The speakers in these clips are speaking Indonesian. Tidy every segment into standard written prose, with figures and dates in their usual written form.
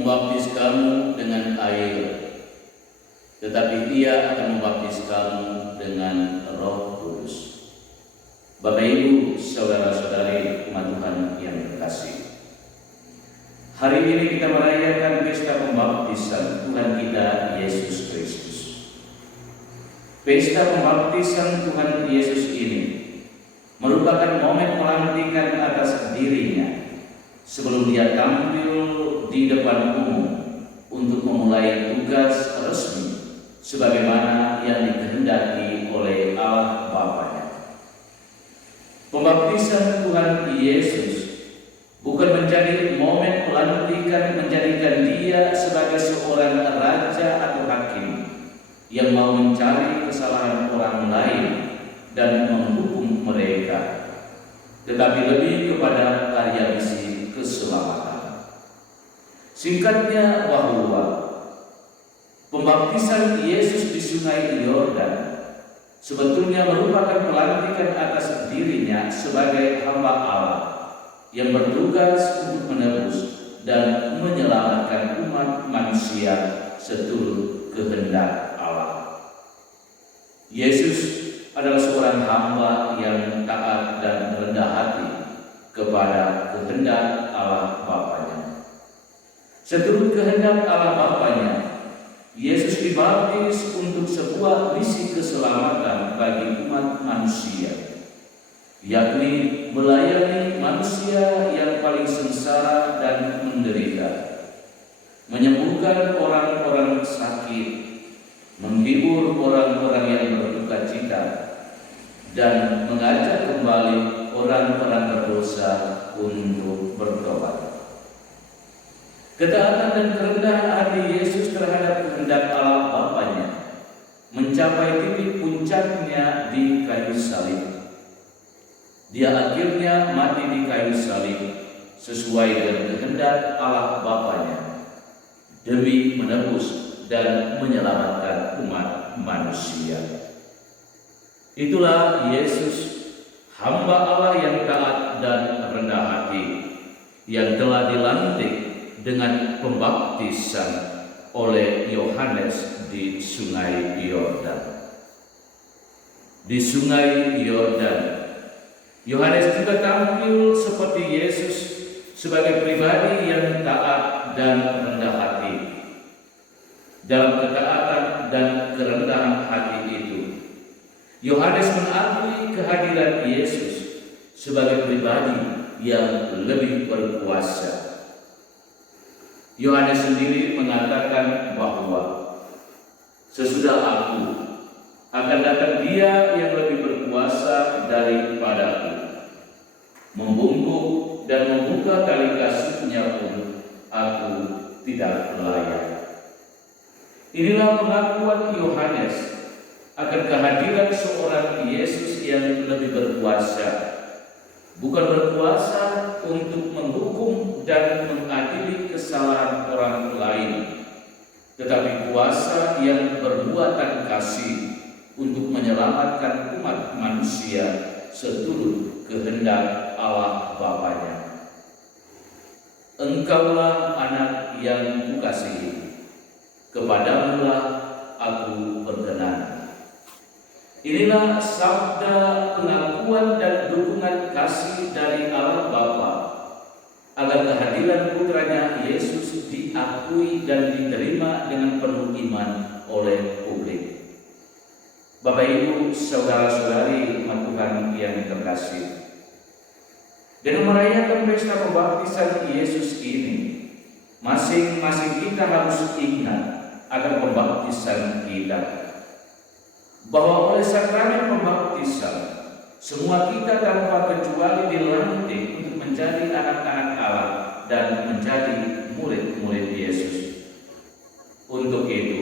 membaptis kamu dengan air, tetapi Ia akan membaptis kamu dengan Roh Kudus. Bapak, Ibu, saudara-saudari umat Tuhan yang terkasih, hari ini kita merayakan pesta pembaptisan Tuhan kita Yesus Kristus. Pesta pembaptisan Tuhan Yesus ini merupakan momen pelantikan atas dirinya sebelum Dia tampil di depan umum untuk memulai tugas resmi sebagaimana yang dikehendaki oleh Allah Bapa-Nya. Pembaptisan Tuhan Yesus bukan menjadi momen pelantikan menjadikan Dia sebagai seorang raja atau hakim yang mau mencari kesalahan orang lain dan menghukum mereka, tetapi lebih kepada karya misi keselamatan. Singkatnya bahwa pembaptisan Yesus di Sungai Yordan sebetulnya merupakan pelantikan atas dirinya sebagai hamba Allah yang bertugas untuk menebus dan menyelamatkan umat manusia seturut kehendak Allah. Yesus adalah seorang hamba yang taat dan rendah hati kepada kehendak Allah Bapa-Nya. Seturut kehendak Allah Bapa-Nya, Yesus dibaptis untuk sebuah misi keselamatan bagi umat manusia, yakni melayani manusia yang paling sengsara dan menderita, menyembuhkan orang-orang sakit, menghibur orang-orang yang berduka cita, dan mengajak kembali orang-orang berdosa untuk bertobat. Ketaatan dan kerendahan hati Yesus terhadap kehendak Allah Bapa-Nya mencapai titik puncaknya di kayu salib. Dia akhirnya mati di kayu salib sesuai dengan kehendak Allah Bapa-Nya demi menebus dan menyelamatkan umat manusia. Itulah Yesus, hamba Allah yang taat dan rendah hati, yang telah dilantik dengan pembaptisan oleh Yohanes di Sungai Yordan. Di Sungai Yordan, Yohanes juga tampil seperti Yesus sebagai pribadi yang taat dan rendah hati. Dalam ketaatan dan kerendahan hati itu, Yohanes mengakui kehadiran Yesus sebagai pribadi yang lebih berkuasa. Yohanes sendiri mengatakan bahwa sesudah aku akan datang Dia yang lebih berkuasa daripadaku, membungkuk dan membuka tali kasutnya pun aku tidak layak. Inilah pengakuan Yohanes akan kehadiran seorang Yesus yang lebih berkuasa, bukan berkuasa untuk menghukum dan mengadili kesalahan orang lain, tetapi kuasa yang berbuatan kasih untuk menyelamatkan umat manusia seturut kehendak Allah Bapa-Nya. Engkaulah anak yang kukasihi, kepadamulah aku berkenan. Inilah sabda pengakuan dan dukungan kasih dari Allah Bapa agar kehadiran putranya Yesus diakui dan diterima dengan penuh iman oleh publik. Bapak, Ibu, saudara-saudari umat Tuhan yang terkasih, dengan merayakan pesta pembaptisan Yesus ini, masing-masing kita harus ingat akan pembaptisan kita, bahwa oleh sakramen pembaptisan semua kita tanpa kecuali dilantik untuk menjadi anak-anak Allah dan menjadi murid-murid Yesus. Untuk itu,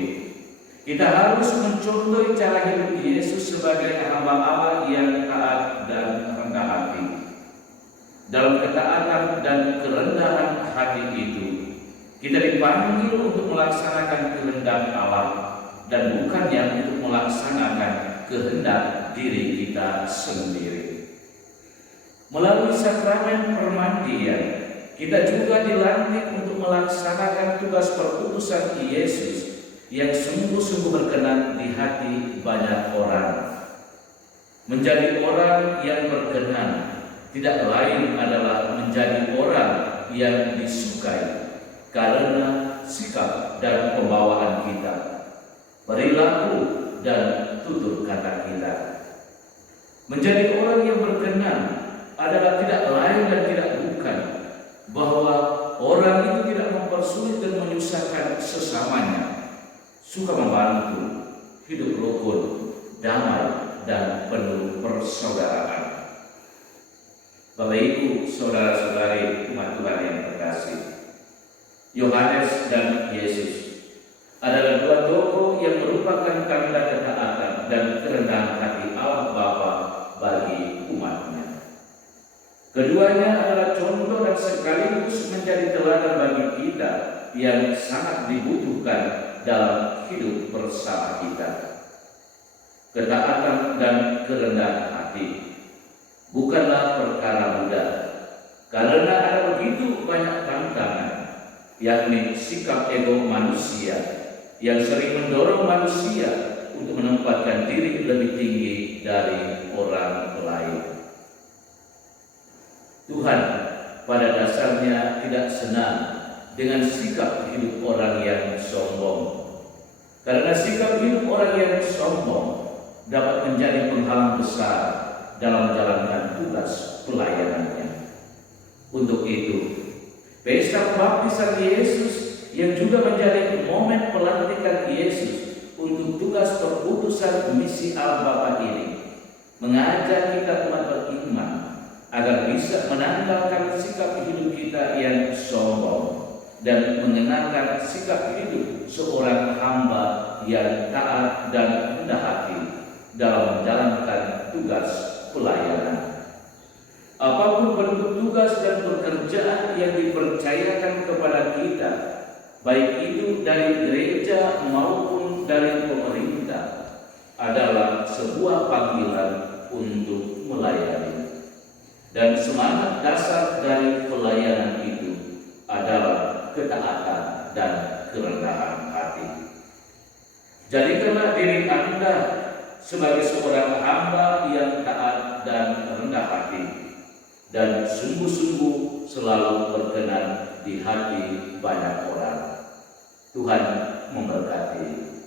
kita harus mencontoh cara hidup Yesus sebagai hamba Allah yang taat dan rendah hati. Dalam ketaatan dan kerendahan hati itu, kita dipanggil untuk melaksanakan kehendak Allah dan bukannya untuk melaksanakan kehendak diri kita sendiri. Melalui sakramen permandian, kita juga dilantik untuk melaksanakan tugas perutusan Yesus yang sungguh-sungguh berkenan di hati banyak orang. Menjadi orang yang berkenan tidak lain adalah menjadi orang yang disukai karena sikap dan pembawaan kita, perilaku dan tutur kata kita. Menjadi orang yang berkenan adalah tidak lain dan tidak bukan bahwa orang itu tidak mempersulit dan menyusahkan sesamanya, suka membantu, hidup rukun, damai, dan penuh persaudaraan. Bapak Ibu, saudara-saudari umat Tuhan yang terkasih, Yohanes dan Yesus adalah dua tokoh yang merupakan tanda ketaatan dan kerendahan hati Allah Bapa bagi umatnya. Keduanya adalah contoh dan sekaligus menjadi teladan bagi kita yang sangat dibutuhkan dalam hidup bersama kita. Ketaatan dan kerendahan hati bukanlah perkara mudah, karena ada begitu banyak tantangan, yakni sikap ego manusia yang sering mendorong manusia untuk menempatkan diri lebih tinggi dari orang lain. Tuhan pada dasarnya tidak senang dengan sikap hidup orang yang sombong, karena sikap hidup orang yang sombong dapat menjadi penghalang besar dalam menjalankan tugas pelayanannya. Untuk itu, pesta pembaptisan Yesus yang juga menjadi momen pelantikan Yesus untuk tugas perutusan misi Allah Bapa ini mengajak kita umat beriman agar bisa menanggalkan sikap hidup kita yang sombong dan mengenakan sikap hidup seorang hamba yang taat dan rendah hati dalam menjalankan tugas pelayanan. Apapun bentuk tugas dan pekerjaan yang dipercayakan kepada kita, baik itu dari gereja maupun dari pemerintah, adalah sebuah panggilan untuk melayani. Dan semangat dasar dari pelayanan itu adalah ketaatan dan kerendahan hati. Jadikanlah diri Anda sebagai seorang hamba yang taat dan rendah hati, dan sungguh-sungguh selalu berkenan di hati banyak orang. Tuhan memberkati.